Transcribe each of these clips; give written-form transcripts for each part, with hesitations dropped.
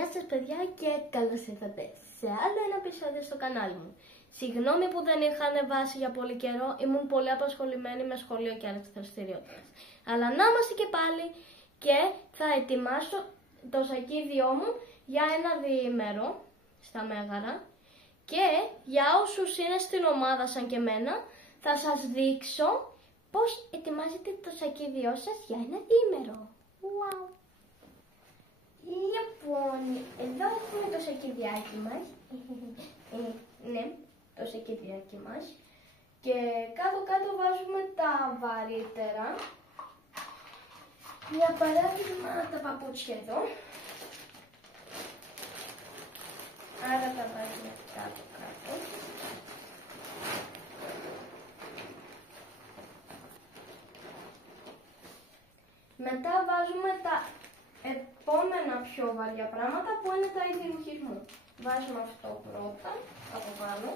Γεια σας παιδιά και καλώς ήρθατε σε άλλο ένα επεισόδιο στο κανάλι μου. Συγγνώμη που δεν είχα ανεβάσει για πολύ καιρό, ήμουν πολύ απασχολημένη με σχολείο και άλλες δραστηριότητες. Αλλά να είμαστε και πάλι και θα ετοιμάσω το σακίδιό μου για ένα διήμερο στα Μέγαρα. Και για όσους είναι στην ομάδα σαν και εμένα, θα σας δείξω πώς ετοιμάζετε το σακίδιό σας για ένα διήμερο. Wow. Λοιπόν, εδώ έχουμε το σακιδιάκι μας. Ναι, το σακιδιάκι μας. Και κάτω-κάτω βάζουμε τα βαρύτερα. Για παράδειγμα τα παπούτσια εδώ. Άρα τα βάζουμε κάτω-κάτω. Μετά βάζουμε τα επόμενα πιο βαριά πράγματα που είναι τα είδη ρουχισμού. Βάζουμε αυτό πρώτα από πάνω.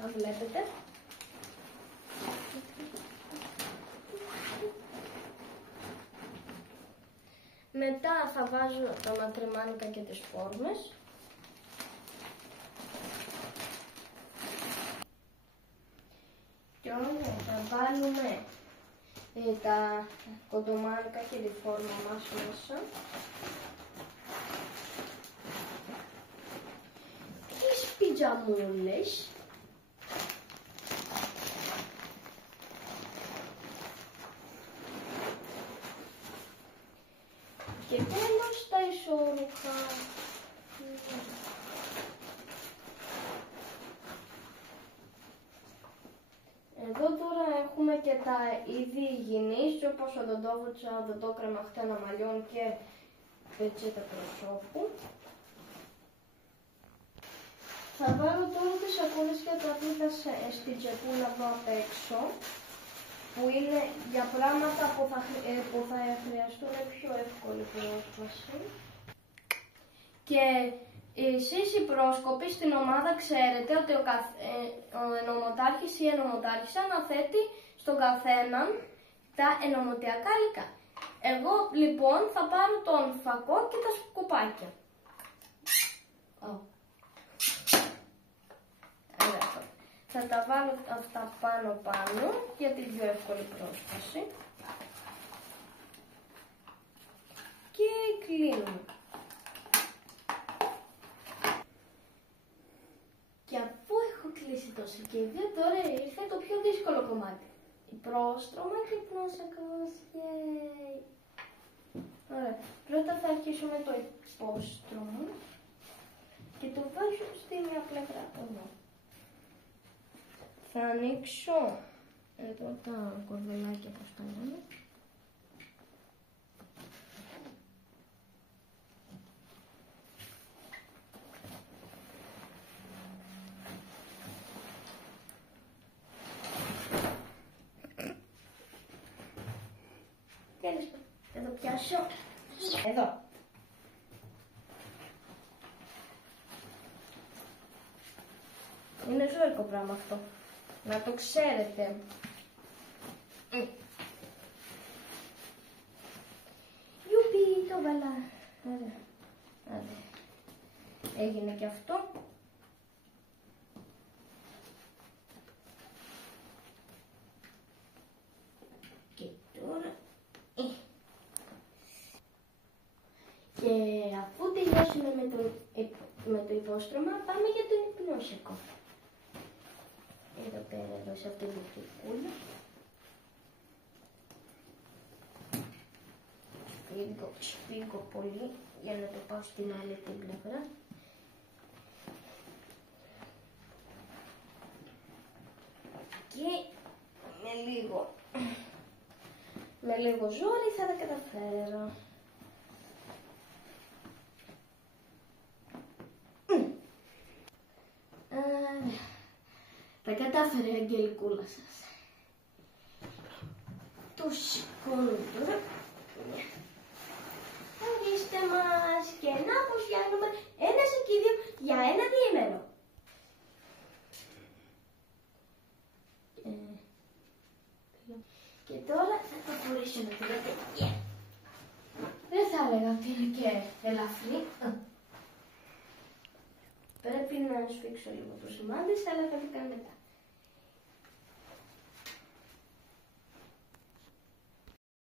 Να βλέπετε. Μετά θα βάζω τα ματριμάνικα και τις φόρμες. Και όλα θα βάλουμε τα κοντομάνικα και τη φόρμα μας μέσα. Τις πιτζαμούλες. Και τέλος τα ισόρουχα. Εδώ τώρα έχουμε και τα είδη υγιεινής, όπως οδοντόβουρτσα, οδοντόκρεμα, χτένα μαλλιών και πετσέτα προσώπου. Θα βάλω τώρα τις σακούλες και τα πίτα στην τσεπούλα εδώ απ' έξω, που είναι για πράγματα που θα χρειαστούν πιο εύκολη πρόσβαση. Και εσείς οι πρόσκοποι στην ομάδα ξέρετε ότι ο ενωμοτάρχης ή η ενωμοτάρχησα αναθέτει στον καθέναν τα ενωμοτιακά υλικά. Εγώ λοιπόν θα πάρω τον φακό και τα σκουπάκια. Θα τα βάλω αυτά πάνω για την πιο εύκολη πρόσβαση. Και κλείνουμε. Και αφού έχω κλείσει το σακίδιο, τώρα ήρθε το πιο δύσκολο κομμάτι. Υπόστρωμα και πρόσακος. Ωραία. Πρώτα θα αρχίσουμε το υπόστρωμα και το βάζω στη μια πλευρά εδώ. Θα ανοίξω εδώ τα κορδελάκια όπως τα λέμε. Τέλος πάντων, θα το πιάσω εδώ. Είναι ζώρικο πράγμα αυτό. Να το ξέρετε. Ιουπι, το βάλα. Άρα. Έγινε και αυτό. Και τώρα. Και αφού τελειώσουμε με το υπόστρωμα, πάμε για τον υπνόσεκο. Εδώ πέρα, εδώ σε αυτή τη κούλα. Σφίγγω πολύ για να το πάω στην άλλη την πλευρά. Και με λίγο ζόρι θα τα καταφέρω. Τα κατάφερε η αγγελικούλα σας. Το σηκώνω τώρα. Ορίστε μας και να πως φτιάχνουμε ένα σακίδιο για ένα διήμερο. Και τώρα θα το φορέσω με την κατευθείαν. Δεν θα έλεγα ότι είναι και ελαφρύ. Πρέπει να σφίξω λίγο το σημάδι, αλλά θα το κάνω μετά.